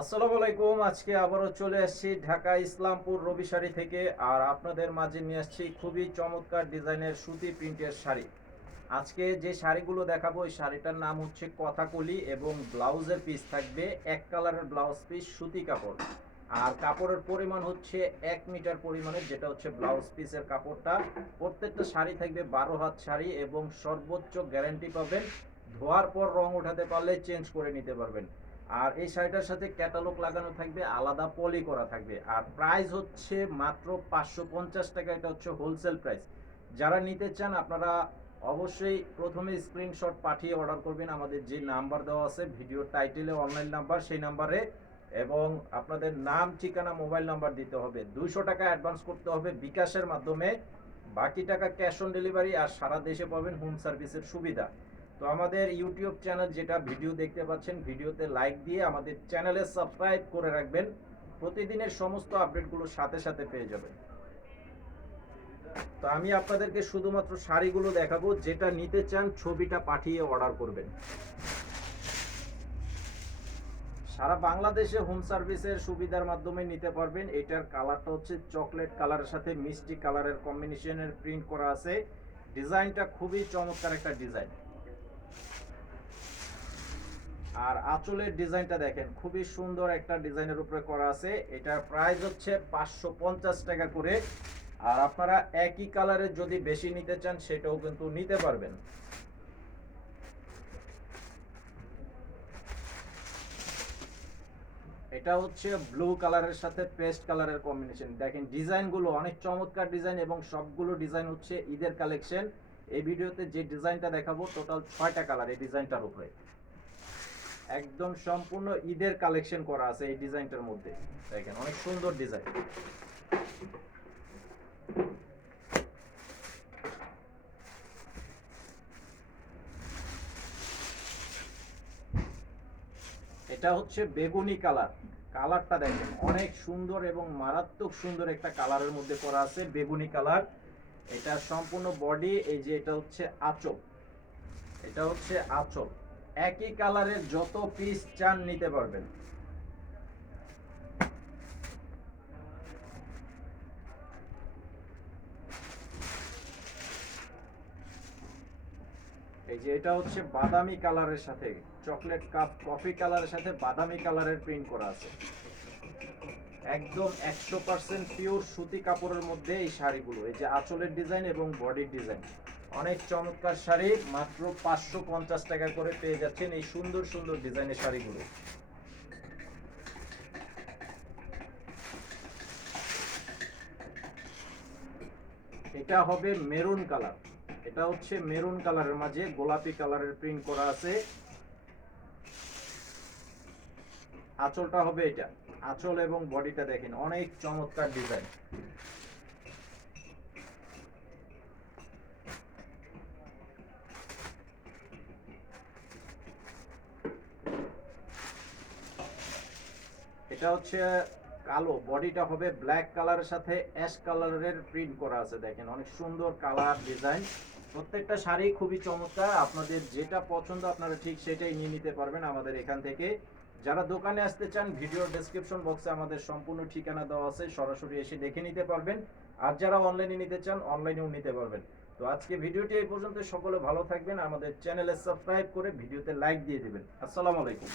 আসসালামু আলাইকুম, আজকে আবারও চলে আসছি ঢাকা ইসলামপুর রবি শাড়ি থেকে, আর আপনাদের মাঝে নিয়ে আসছি খুবই চমৎকার ডিজাইনের সুতি প্রিন্টের শাড়ি। আজকে যে শাড়িগুলো দেখাবো ওই শাড়িটার নাম হচ্ছে কথাকলি এবং ব্লাউজের পিস থাকবে এক কালারের ব্লাউজ পিস সুতি কাপড়। আর কাপড়ের পরিমাণ হচ্ছে এক মিটার পরিমাণের, যেটা হচ্ছে ব্লাউজ পিসের কাপড়টা। প্রত্যেকটা শাড়ি থাকবে বারো হাত শাড়ি এবং সর্বোচ্চ গ্যারান্টি পাবেন। ধোয়ার পর রং ওঠাতে পারলে চেঞ্জ করে নিতে পারবেন। আর এই শাড়িটার সাথে ক্যাটালগ লাগানো থাকবে, আলাদা পলি করা থাকবে। আর প্রাইস হচ্ছে মাত্র পাঁচশো পঞ্চাশ টাকা, এটা হচ্ছে হোলসেল প্রাইস যারা নিতে চান, আপনারা অবশ্যই প্রথমে স্ক্রিনশট পাঠিয়ে অর্ডার করবেন। আমাদের যে নাম্বার দেওয়া আছে ভিডিও টাইটেলে অনলাইন নাম্বার সেই নাম্বারে এবং আপনাদের নাম, ঠিকানা মোবাইল নাম্বার দিতে হবে। দুইশো টাকা অ্যাডভান্স করতে হবে বিকাশের মাধ্যমে। বাকি টাকা ক্যাশ অন ডেলিভারি আর সারা দেশে পাবেন হোম সার্ভিসের সুবিধা। তো আমাদের ইউটিউব চ্যানেল যেটা ভিডিও দেখতে পাচ্ছেন ভিডিওতে লাইক দিয়ে আমাদের চ্যানেলে সাবস্ক্রাইব করে রাখবেন। প্রতিদিনের সমস্ত আপডেটগুলো সাথে সাথে পেয়ে যাবেন। তো আমি আপনাদেরকে শুধুমাত্র শাড়িগুলো দেখাবো, যেটা নিতে চান ছবিটা পাঠিয়ে অর্ডার করবেন। সারা বাংলাদেশে হোম সার্ভিসের সুবিধার মাধ্যমে নিতে পারবেন। এটার কালারটা হচ্ছে চকলেট কালারের সাথে মিষ্টি কালারের কম্বিনেশনের প্রিন্ট করা আছে। ডিজাইনটা খুবই চমৎকার একটা ডিজাইন আর আঁচলের ডিজাইনটা দেখেন, খুবই সুন্দর একটা ডিজাইনের উপরে করা আছে। এটার প্রাইস হচ্ছে পাঁচশো পঞ্চাশ টাকা করে। আর আপনারা একই কালারের যদি বেশি নিতে চান, সেটাও কিন্তু নিতে পারবেন। এটা হচ্ছে ব্লু কালারের সাথে পেস্ট কালারের কম্বিনেশন দেখেন, ডিজাইনগুলো অনেক চমৎকার ডিজাইন এবং সবগুলো ডিজাইন হচ্ছে ঈদের কালেকশন এই ভিডিওতে যে ডিজাইনটা দেখাবো টোটাল ছয়টা কালার এই ডিজাইনটার উপরে। একদম সম্পূর্ণ ঈদের কালেকশন করা আছে এই ডিজাইনটার মধ্যে। দেখেন, অনেক সুন্দর ডিজাইন। এটা হচ্ছে বেগুনি কালার। কালারটা দেখেন, অনেক সুন্দর এবং মারাত্মক সুন্দর একটা কালারের মধ্যে করা আছে বেগুনি কালার। এটা সম্পূর্ণ বডি এই যে এটা হচ্ছে আঁচল। এটা হচ্ছে আঁচল। একই কালারের যত পিস চান নিতে পারবেন। এই যে এটা হচ্ছে বাদামি কালারের সাথে চকলেট কাপ কফি কালারের সাথে বাদামি কালারের প্রিন্ট করা আছে। একদম একশো পার্সেন্ট পিওর সুতি কাপড়ের মধ্যে এই শাড়িগুলো, এই যে আঁচলের ডিজাইন এবং বডির ডিজাইন অনেক চমৎকার শাড়ি, মাত্র পাঁচশো পঞ্চাশ টাকা করে পেয়ে যাচ্ছেন এই সুন্দর সুন্দর ডিজাইনের শাড়িগুলো। এটা হবে মেরুন কালার। এটা হচ্ছে মেরুন কালারের মাঝে গোলাপি কালারের প্রিন্ট করা আছে। আঁচলটা হবে এটা। আঁচল এবং বডিটা দেখেন, অনেক চমৎকার ডিজাইন। এটা হচ্ছে কালো, বডিটা হবে ব্ল্যাক কালারের সাথে অ্যাশ কালারের প্রিন্ট করা আছে, দেখেন। অনেক সুন্দর কালার ডিজাইন প্রত্যেকটা শাড়ি খুবই চমৎকার। আপনাদের যেটা পছন্দ আপনারা ঠিক সেটাই নিয়ে নিতে পারবেন আমাদের এখান থেকে। যারা দোকানে আসতে চান, ভিডিওর ডেসক্রিপশন বক্সে আমাদের সম্পূর্ণ ঠিকানা দেওয়া আছে, সরাসরি এসে দেখে নিতে পারবেন। আর যারা অনলাইনে নিতে চান অনলাইনেও নিতে পারবেন। তো আজকে ভিডিওটি এই পর্যন্ত, সকলে ভালো থাকবেন। আমাদের চ্যানেলে সাবস্ক্রাইব করে ভিডিওতে লাইক দিয়ে দিবেন। আসসালামু আলাইকুম।